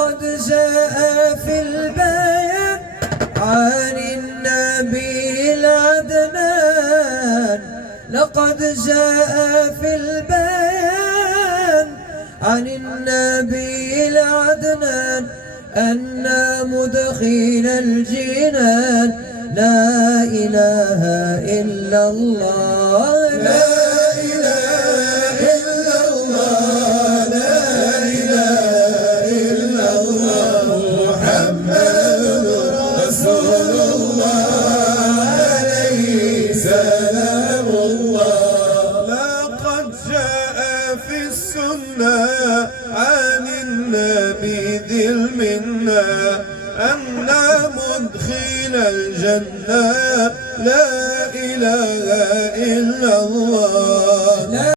لقد جاء في البيان عن النبي العدنان، لقد جاء في البيان عن النبي العدنان أن مدخل الجنان لا إله إلا الله، لا إله إلا الله، لا إله إلا الله، محمد رسول الله عليه سلام الله. لقد جاء في السنة عن النبي ذي المنة أن مدخل الجنة لا إله إلا